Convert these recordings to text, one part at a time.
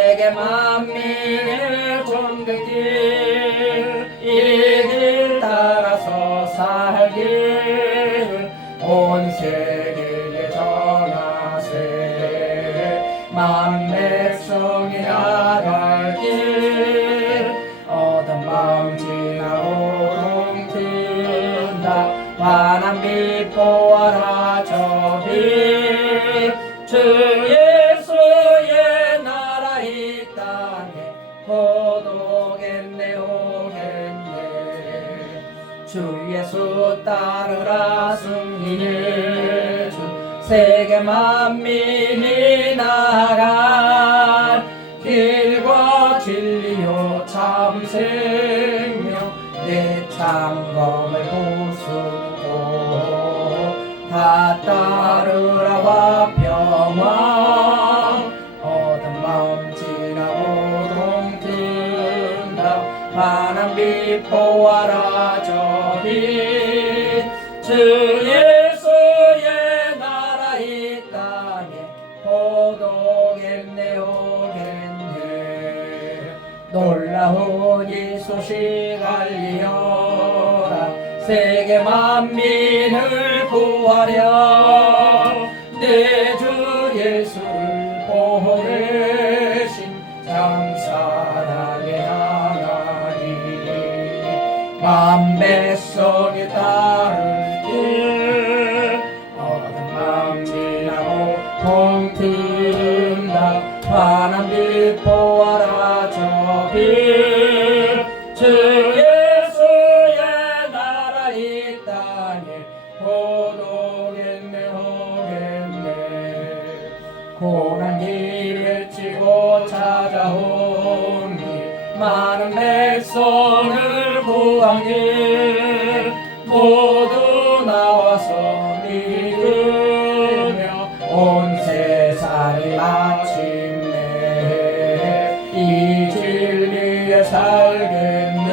세계 만민의 종되길 이길 따라서 살길 온 세계에 전하세 만백성이 나갈 길 어떤 마음 지나고 동튼다 환한 빛 보아라 저빛 주 예수의 나라 이 땅에 고독했네 오겠네 주 예수 따르라 승리의 주 세계 만민이 나갈 길과 진리요 참 생명 내 창검을 부수고 다 따르라 화평왕 어떤 마음 지나고 동튼다 환한 빛 보아라 저빛 주 예수의 나라 이 땅에 고독했네 오겠네 놀라운 이 소식 알리어라 세계 만민을 구하려 내 주 예수를 보내신 장사랑의 하나님 만백성이 따를 길 어떤 마음 지나고 동튼다 환한 빛 보아라 저빛 주 예수의 나라 이 땅에 고독했네 오겠네 고난 길을 치고 찾아오니 많은 백성을 구하니 모두 나와서 믿으며 온 세상이 마침내 이 진리에 살겠네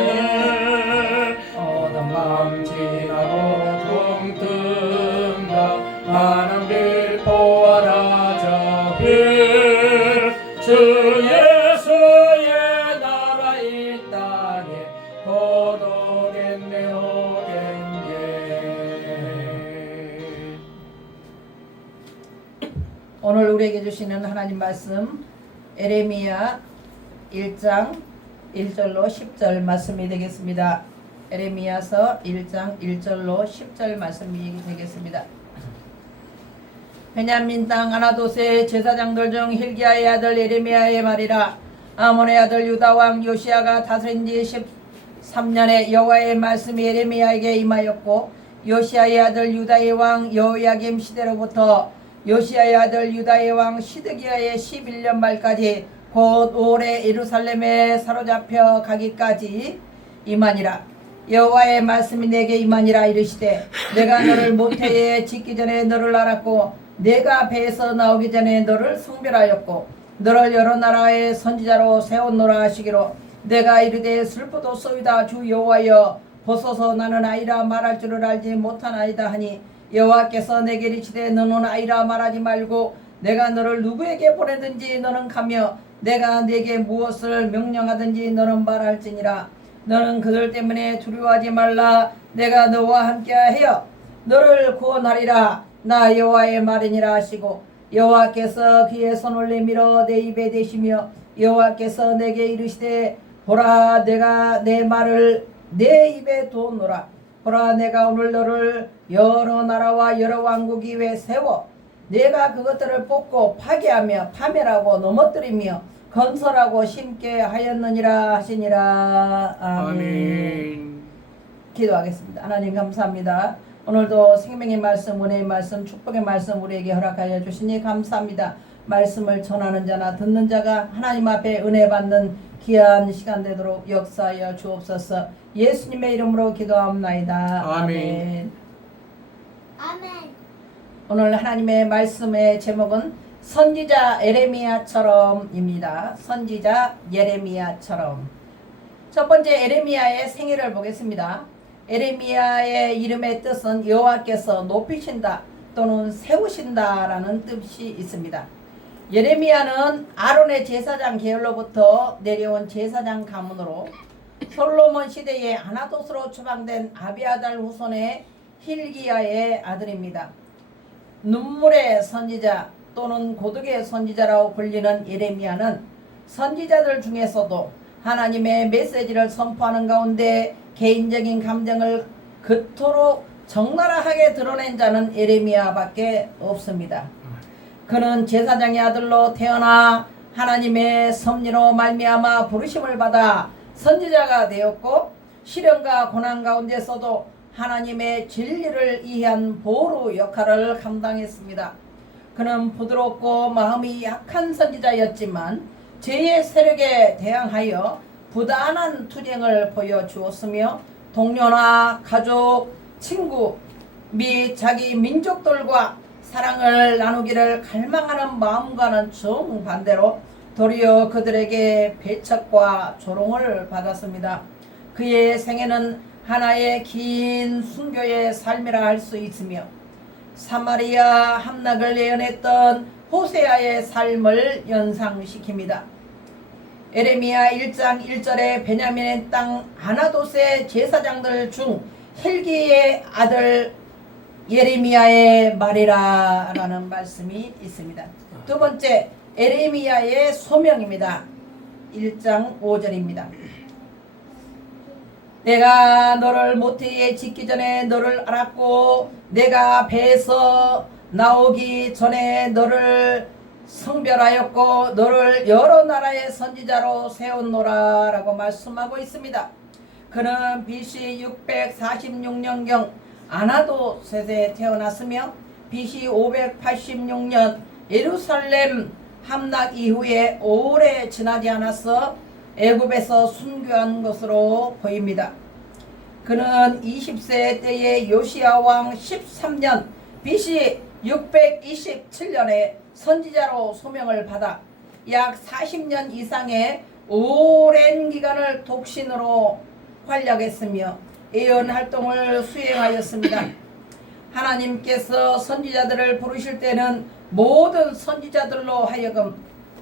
어떤 마음 지나고 동튼다 환한 빛 보아라 저빛 주 예수의 나라 이 땅에 고독했네 오겠네 오늘 우리에게 주시는 하나님 말씀 에레미야 1장 1절로 10절 말씀이 되겠습니다. 에레미야서 1장 1절로 10절 말씀이 되겠습니다. 베냐민 땅 아나도스의 제사장들 중 힐기야의 아들 에레미야의 말이라 아몬의 아들 유다 왕 요시야가 다스린 지 13년에 여호와의 말씀이 에레미야에게 임하였고 요시야의 아들 유다의 왕 여호야김 시대로부터 요시야의 아들 유다의 왕 시드기야의 11년 말까지 곧 올해 예루살렘에 사로잡혀 가기까지 임하니라. 여호와의 말씀이 내게 임하니라 이르시되 내가 너를 모태에 짓기 전에 너를 알았고 내가 배에서 나오기 전에 너를 성별하였고 너를 여러 나라의 선지자로 세웠노라 하시기로 내가 이르되 슬프도소이다 주 여호와여 보소서 나는 아이라 말할 줄을 알지 못하나이다 하니 여호와께서 내게 이르시되 너는 아이라 말하지 말고 내가 너를 누구에게 보내든지 너는 가며 내가 네게 무엇을 명령하든지 너는 말할지니라. 너는 그들 때문에 두려워하지 말라. 내가 너와 함께하여 너를 구원하리라. 나 여호와의 말이니라 하시고 여호와께서 그의 손을 내밀어 내 입에 대시며 여호와께서 내게 이르시되 보라 내가 내 말을 내 입에 두었노라. 보라 내가 오늘 너를 여러 나라와 여러 왕국 위에 세워 내가 그것들을 뽑고 파괴하며 파멸하고 넘어뜨리며 건설하고 심게 하였느니라 하시니라. 아멘. 기도하겠습니다. 하나님 감사합니다. 오늘도 생명의 말씀, 은혜의 말씀, 축복의 말씀 우리에게 허락하여 주시니 감사합니다. 말씀을 전하는 자나 듣는 자가 하나님 앞에 은혜 받는 귀한 시간 되도록 역사하여 주옵소서. 예수님의 이름으로 기도합나이다. 아멘. 아멘. 오늘 하나님의 말씀의 제목은 선지자 에레미야처럼입니다. 선지자 예레미야처럼. 첫 번째 에레미야의 생애를 보겠습니다. 에레미야의 이름의 뜻은 여호와께서 높이신다 또는 세우신다라는 뜻이 있습니다. 예레미야는 아론의 제사장 계열로부터 내려온 제사장 가문으로 솔로몬 시대에 아나도스로 추방된 아비아달 후손의 힐기야의 아들입니다. 눈물의 선지자 또는 고독의 선지자라고 불리는 예레미야는 선지자들 중에서도 하나님의 메시지를 선포하는 가운데 개인적인 감정을 그토록 적나라하게 드러낸 자는 예레미야밖에 없습니다. 그는 제사장의 아들로 태어나 하나님의 섭리로 말미암아 부르심을 받아 선지자가 되었고, 시련과 고난 가운데서도 하나님의 진리를 이해한 보루 역할을 감당했습니다. 그는 부드럽고 마음이 약한 선지자였지만 죄의 세력에 대항하여 부단한 투쟁을 보여주었으며, 동료나 가족, 친구 및 자기 민족들과 사랑을 나누기를 갈망하는 마음과는 정반대로 도리어 그들에게 배척과 조롱을 받았습니다. 그의 생애는 하나의 긴 순교의 삶이라 할 수 있으며, 사마리아 함락을 예언했던 호세아의 삶을 연상시킵니다. 에레미야 1장 1절에 베냐민의 땅 아나도스의 제사장들 중 힐기의 아들 예레미야의 말이라 라는 말씀이 있습니다. 두 번째, 에레미야의 소명입니다. 1장 5절입니다. 내가 너를 모태에 짓기 전에 너를 알았고, 내가 배에서 나오기 전에 너를 성별하였고, 너를 여러 나라의 선지자로 세웠노라 라고 말씀하고 있습니다. 그는 BC 646년경 아나도셋에 태어났으며, BC 586년 예루살렘 함락 이후에 오래 지나지 않아서 애굽에서 순교한 것으로 보입니다. 그는 20세 때에 요시야 왕 13년 BC 627년에 선지자로 소명을 받아 약 40년 이상의 오랜 기간을 독신으로 활약했으며 예언 활동을 수행하였습니다. 하나님께서 선지자들을 부르실 때는 모든 선지자들로 하여금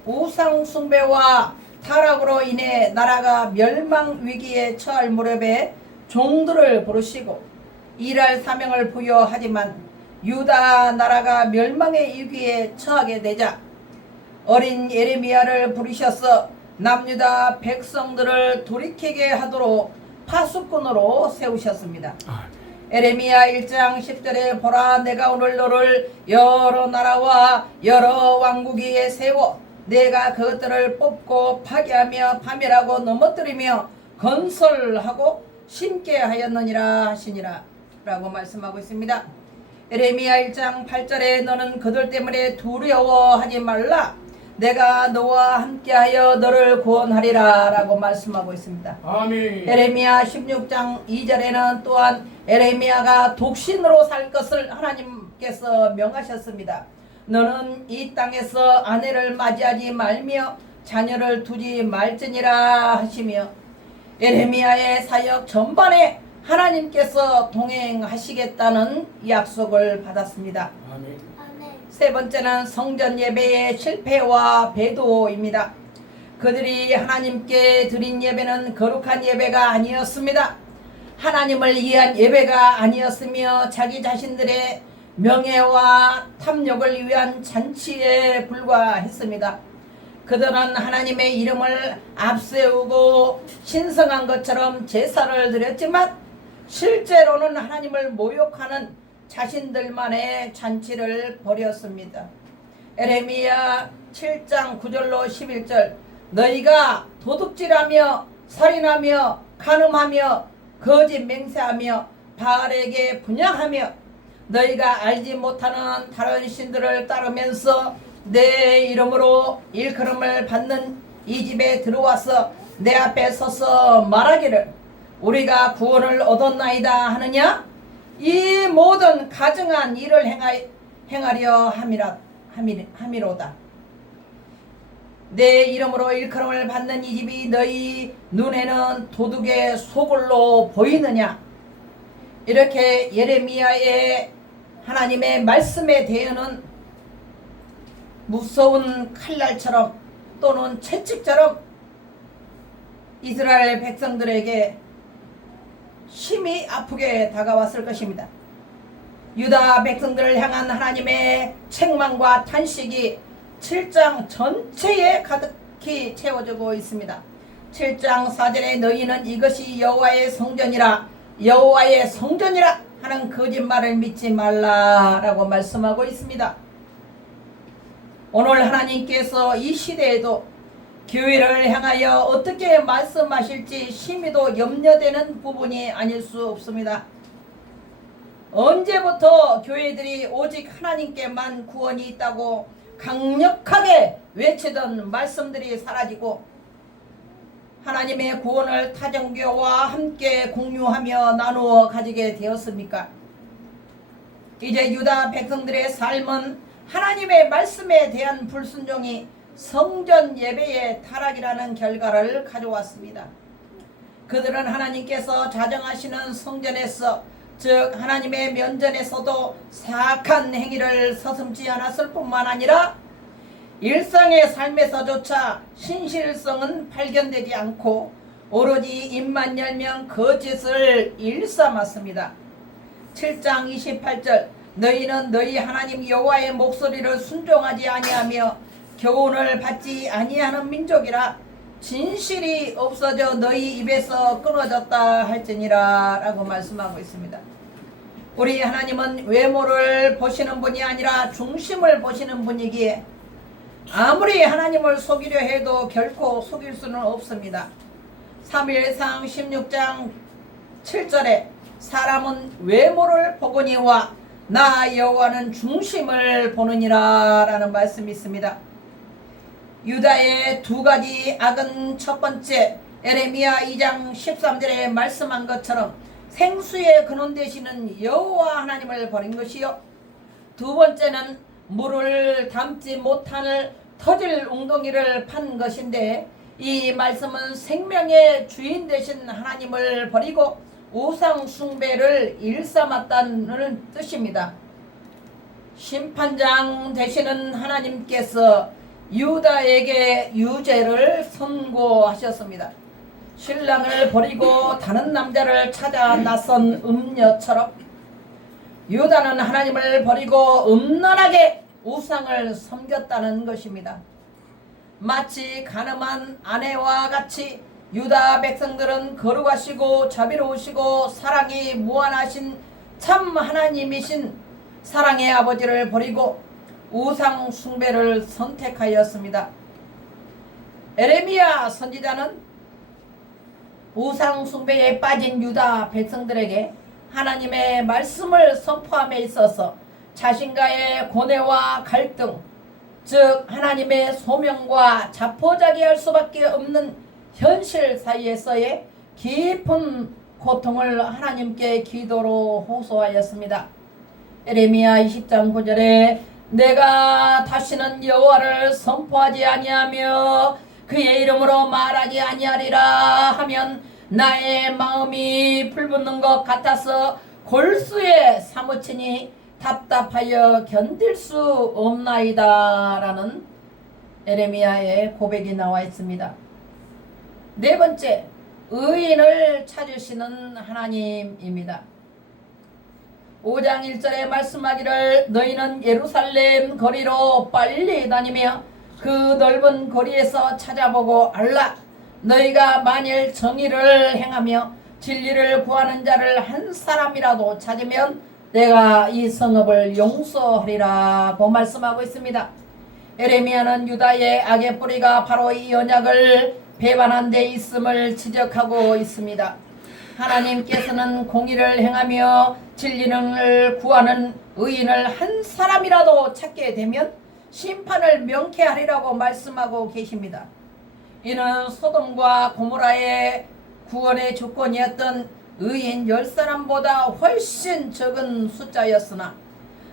우상 숭배와 타락으로 인해 나라가 멸망 위기에 처할 무렵에 종들을 부르시고 일할 사명을 부여하지만, 유다 나라가 멸망의 위기에 처하게 되자 어린 예레미야를 부르셔서 남유다 백성들을 돌이키게 하도록 파수꾼으로 세우셨습니다. 에레미야 1장 10절에 보라, 내가 오늘 너를 여러 나라와 여러 왕국 위에 세워 내가 그것들을 뽑고 파괴하며 파멸하고 넘어뜨리며 건설하고 심게 하였느니라 하시니라 라고 말씀하고 있습니다. 에레미야 1장 8절에 너는 그들 때문에 두려워하지 말라, 내가 너와 함께하여 너를 구원하리라 라고 말씀하고 있습니다. 아멘. 에레미야 16장 2절에는 또한 에레미야가 독신으로 살 것을 하나님께서 명하셨습니다. 너는 이 땅에서 아내를 맞이하지 말며 자녀를 두지 말지니라 하시며, 에레미야의 사역 전반에 하나님께서 동행하시겠다는 약속을 받았습니다. 아멘. 아멘. 세 번째는 성전 예배의 실패와 배도입니다. 그들이 하나님께 드린 예배는 거룩한 예배가 아니었습니다. 하나님을 위한 예배가 아니었으며 자기 자신들의 명예와 탐욕을 위한 잔치에 불과했습니다. 그들은 하나님의 이름을 앞세우고 신성한 것처럼 제사를 드렸지만 실제로는 하나님을 모욕하는 자신들만의 잔치를 벌였습니다. 에레미야 7장 9절로 11절, 너희가 도둑질하며 살인하며 간음하며 거짓 맹세하며 바알에게 분향하며 너희가 알지 못하는 다른 신들을 따르면서 내 이름으로 일컬음을 받는 이 집에 들어와서 내 앞에 서서 말하기를 우리가 구원을 얻었나이다 하느냐? 이 모든 가증한 일을 행하려 함이로다. 내 이름으로 일컬음을 받는 이 집이 너희 눈에는 도둑의 소굴로 보이느냐? 이렇게 예레미야의 하나님의 말씀에 대해는 무서운 칼날처럼 또는 채찍처럼 이스라엘 백성들에게 심히 아프게 다가왔을 것입니다. 유다 백성들을 향한 하나님의 책망과 탄식이 7장 전체에 가득히 채워지고 있습니다. 7장 4절에 너희는 이것이 여호와의 성전이라 여호와의 성전이라 하는 거짓말을 믿지 말라라고 말씀하고 있습니다. 오늘 하나님께서 이 시대에도 교회를 향하여 어떻게 말씀하실지 심히도 염려되는 부분이 아닐 수 없습니다. 언제부터 교회들이 오직 하나님께만 구원이 있다고 강력하게 외치던 말씀들이 사라지고 하나님의 구원을 타정교와 함께 공유하며 나누어 가지게 되었습니까? 이제 유다 백성들의 삶은 하나님의 말씀에 대한 불순종이 성전 예배의 타락이라는 결과를 가져왔습니다. 그들은 하나님께서 자정하시는 성전에서 즉 하나님의 면전에서도 사악한 행위를 서슴지 않았을 뿐만 아니라 일상의 삶에서조차 신실성은 발견되지 않고 오로지 입만 열면 거짓을 일삼았습니다. 7장 28절 너희는 너희 하나님 여호와의 목소리를 순종하지 아니하며 교훈을 받지 아니하는 민족이라 진실이 없어져 너희 입에서 끊어졌다 할지니라 라고 말씀하고 있습니다. 우리 하나님은 외모를 보시는 분이 아니라 중심을 보시는 분이기에 아무리 하나님을 속이려 해도 결코 속일 수는 없습니다. 3일상 16장 7절에 사람은 외모를 보거니와 나 여호와는 중심을 보느니라 라는 말씀이 있습니다. 유다의 두 가지 악은 첫 번째 에레미야 2장 13절에 말씀한 것처럼 생수의 근원 되시는 여호와 하나님을 버린 것이요 두 번째는 물을 담지 못할 터질 웅덩이를 판 것인데 이 말씀은 생명의 주인 되신 하나님을 버리고 우상 숭배를 일삼았다는 뜻입니다. 심판장 되시는 하나님께서 유다에게 유죄를 선고하셨습니다. 신랑을 버리고 다른 남자를 찾아 나선 음녀처럼 유다는 하나님을 버리고 음란하게 우상을 섬겼다는 것입니다. 마치 가늠한 아내와 같이 유다 백성들은 거룩하시고 자비로우시고 사랑이 무한하신 참 하나님이신 사랑의 아버지를 버리고 우상 숭배를 선택하였습니다. 에레미야 선지자는 우상 숭배에 빠진 유다 백성들에게 하나님의 말씀을 선포함에 있어서 자신과의 고뇌와 갈등, 즉 하나님의 소명과 자포자기할 수밖에 없는 현실 사이에서의 깊은 고통을 하나님께 기도로 호소하였습니다. 에레미야 20장 9절에 내가 다시는 여호와를 선포하지 아니하며 그의 이름으로 말하지 아니하리라 하면 나의 마음이 불붙는 것 같아서 골수에 사무치니 답답하여 견딜 수 없나이다 라는 에레미야의 고백이 나와 있습니다. 네 번째, 의인을 찾으시는 하나님입니다. 5장 1절에 말씀하기를 너희는 예루살렘 거리로 빨리 다니며 그 넓은 거리에서 찾아보고 알라. 너희가 만일 정의를 행하며 진리를 구하는 자를 한 사람이라도 찾으면 내가 이 성읍을 용서하리라고 말씀하고 있습니다. 에레미야는 유다의 악의 뿌리가 바로 이 언약을 배반한 데 있음을 지적하고 있습니다. 하나님께서는 공의를 행하며 진리를 구하는 의인을 한 사람이라도 찾게 되면 심판을 명쾌하리라고 말씀하고 계십니다. 이는 소돔과 고모라의 구원의 조건이었던 의인 10사람보다 훨씬 적은 숫자였으나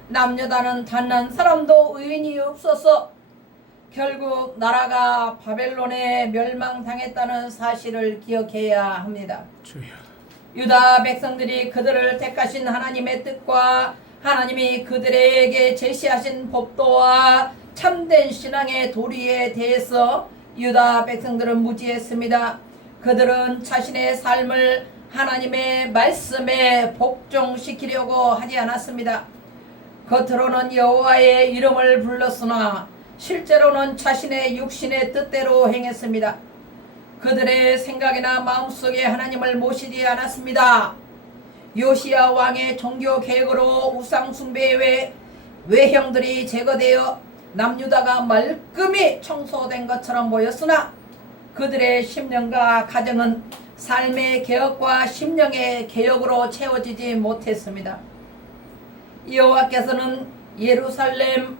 남유다는 단 한 사람도 의인이 없어서 결국 나라가 바벨론에 멸망당했다는 사실을 기억해야 합니다. 유다 백성들이 그들을 택하신 하나님의 뜻과 하나님이 그들에게 제시하신 법도와 참된 신앙의 도리에 대해서 유다 백성들은 무지했습니다. 그들은 자신의 삶을 하나님의 말씀에 복종시키려고 하지 않았습니다. 겉으로는 여호와의 이름을 불렀으나 실제로는 자신의 육신의 뜻대로 행했습니다. 그들의 생각이나 마음속에 하나님을 모시지 않았습니다. 요시야 왕의 종교 개혁으로 우상 숭배의 외형들이 제거되어 남유다가 말끔히 청소된 것처럼 보였으나 그들의 심령과 가정은 삶의 개혁과 심령의 개혁으로 채워지지 못했습니다. 여호와께서는 예루살렘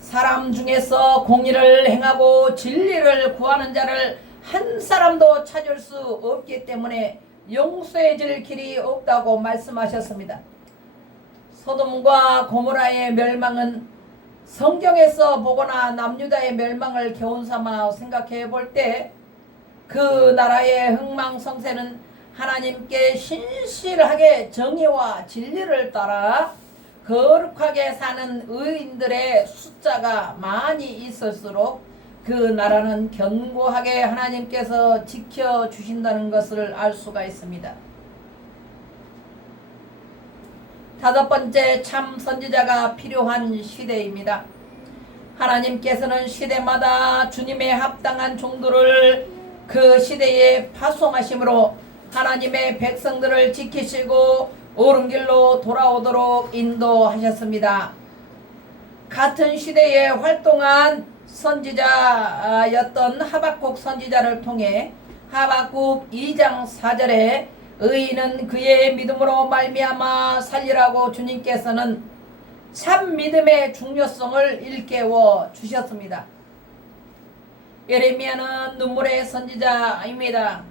사람 중에서 공의를 행하고 진리를 구하는 자를 한 사람도 찾을 수 없기 때문에 용서해 줄 길이 없다고 말씀하셨습니다. 소돔과 고모라의 멸망은 성경에서 보거나 남유다의 멸망을 교훈삼아 생각해 볼 때 그 나라의 흥망성쇠는 하나님께 신실하게 정의와 진리를 따라 거룩하게 사는 의인들의 숫자가 많이 있을수록 그 나라는 견고하게 하나님께서 지켜주신다는 것을 알 수가 있습니다. 다섯 번째, 참 선지자가 필요한 시대입니다. 하나님께서는 시대마다 주님의 합당한 종들을 그 시대에 파송하심으로 하나님의 백성들을 지키시고 옳은 길로 돌아오도록 인도하셨습니다. 같은 시대에 활동한 선지자였던 하박국 선지자를 통해 하박국 2장 4절에 의인은 그의 믿음으로 말미암아 살리라고 주님께서는 참 믿음의 중요성을 일깨워 주셨습니다. 예레미야는 눈물의 선지자입니다.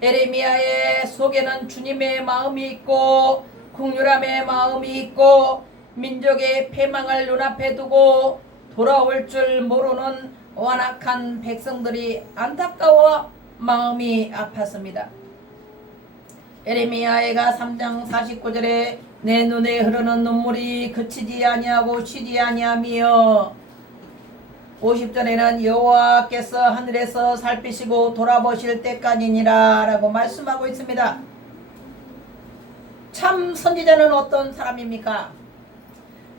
예레미야의 속에는 주님의 마음이 있고 긍휼함의 마음이 있고 민족의 패망을 눈앞에 두고 돌아올 줄 모르는 완악한 백성들이 안타까워 마음이 아팠습니다. 예레미야가 3장 49절에 내 눈에 흐르는 눈물이 그치지 아니하고 쉬지 아니하며 50절에는 여호와께서 하늘에서 살피시고 돌아보실 때까지니라 라고 말씀하고 있습니다. 참 선지자는 어떤 사람입니까?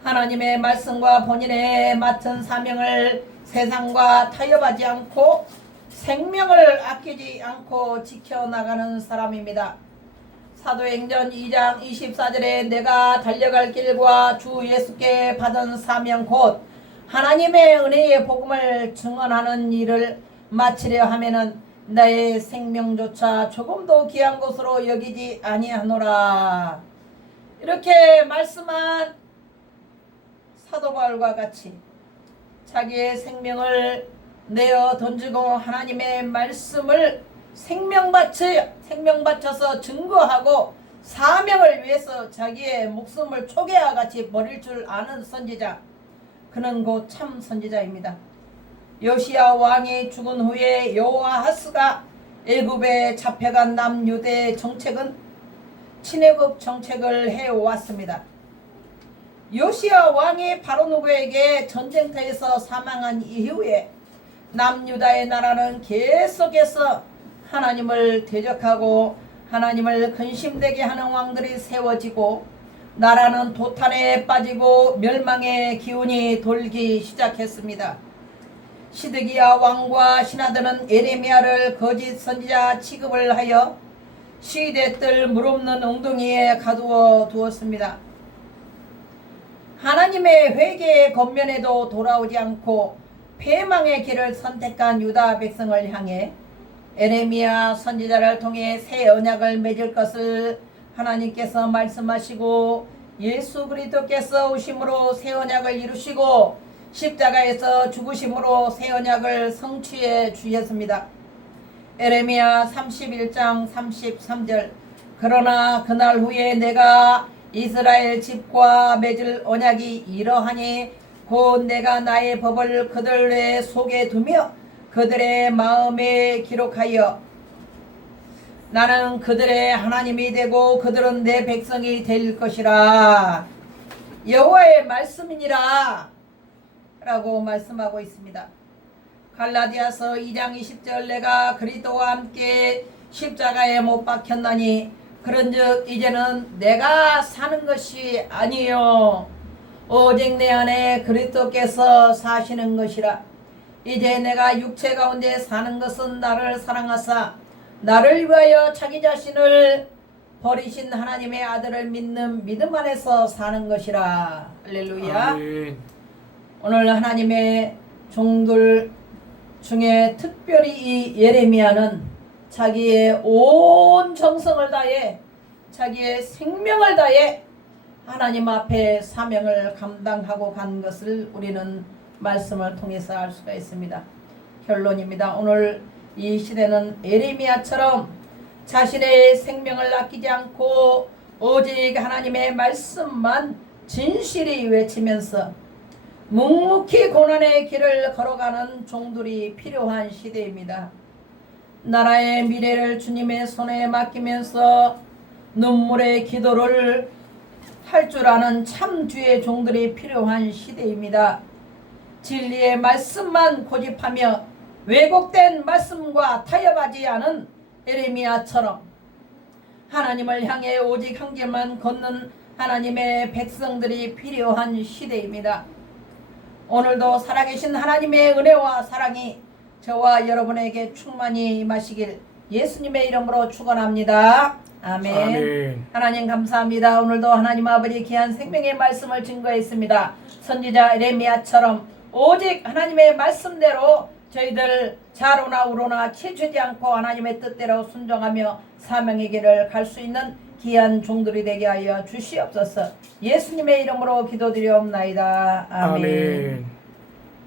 하나님의 말씀과 본인의 맡은 사명을 세상과 타협하지 않고 생명을 아끼지 않고 지켜나가는 사람입니다. 사도행전 2장 24절에 내가 달려갈 길과 주 예수께 받은 사명 곧 하나님의 은혜의 복음을 증언하는 일을 마치려 하면은 나의 생명조차 조금도 귀한 것으로 여기지 아니하노라. 이렇게 말씀한 사도 바울과 같이 자기의 생명을 내어 던지고 하나님의 말씀을 생명 바쳐서 증거하고 사명을 위해서 자기의 목숨을 초계와 같이 버릴 줄 아는 선지자, 그는 곧 참 선지자입니다. 요시야 왕이 죽은 후에 여호아하스가 애굽에 잡혀간 남유대의 정책은 친애국 정책을 해왔습니다. 요시야 왕이 바로 누구에게 전쟁터에서 사망한 이후에 남유다의 나라는 계속해서 하나님을 대적하고 하나님을 근심되게 하는 왕들이 세워지고 나라는 도탄에 빠지고 멸망의 기운이 돌기 시작했습니다. 시드기야 왕과 신하들은 예레미야를 거짓 선지자 취급을 하여 시대뜰 물없는 웅덩이에 가두어 두었습니다. 하나님의 회개의 겉면에도 돌아오지 않고 패망의 길을 선택한 유다 백성을 향해 예레미야 선지자를 통해 새 언약을 맺을 것을 하나님께서 말씀하시고 예수 그리스도께서 오심으로 새 언약을 이루시고 십자가에서 죽으심으로 새 언약을 성취해 주셨습니다. 예레미야 31장 33절 그러나 그날 후에 내가 이스라엘 집과 맺을 언약이 이러하니 곧 내가 나의 법을 그들의 속에 두며 그들의 마음에 기록하여 나는 그들의 하나님이 되고 그들은 내 백성이 될 것이라. 여호와의 말씀이니라. 라고 말씀하고 있습니다. 갈라디아서 2장 20절 내가 그리스도와 함께 십자가에 못 박혔나니 그런즉 이제는 내가 사는 것이 아니요 오직 내 안에 그리스도께서 사시는 것이라. 이제 내가 육체 가운데 사는 것은 나를 사랑하사 나를 위하여 자기 자신을 버리신 하나님의 아들을 믿는 믿음 안에서 사는 것이라. 할렐루야. 아멘. 오늘 하나님의 종들 중에 특별히 이 예레미야는 자기의 온 정성을 다해 자기의 생명을 다해 하나님 앞에 사명을 감당하고 간 것을 우리는 말씀을 통해서 알 수가 있습니다. 결론입니다. 오늘 이 시대는 예레미야처럼 자신의 생명을 아끼지 않고 오직 하나님의 말씀만 진실히 외치면서 묵묵히 고난의 길을 걸어가는 종들이 필요한 시대입니다. 나라의 미래를 주님의 손에 맡기면서 눈물의 기도를 할 줄 아는 참 주의 종들이 필요한 시대입니다. 진리의 말씀만 고집하며 왜곡된 말씀과 타협하지 않은 예레미야처럼 하나님을 향해 오직 한 길만 걷는 하나님의 백성들이 필요한 시대입니다. 오늘도 살아계신 하나님의 은혜와 사랑이 저와 여러분에게 충만히 임하시길 예수님의 이름으로 축원합니다. 아멘. 아멘. 하나님 감사합니다. 오늘도 하나님 아버지 귀한 생명의 말씀을 증거했습니다. 선지자 예레미야처럼 오직 하나님의 말씀대로 저희들 좌로나 우로나 치우치지 않고 하나님의 뜻대로 순종하며 사명의 길을 갈 수 있는 귀한 종들이 되게 하여 주시옵소서. 예수님의 이름으로 기도드리옵나이다. 아멘. 아멘.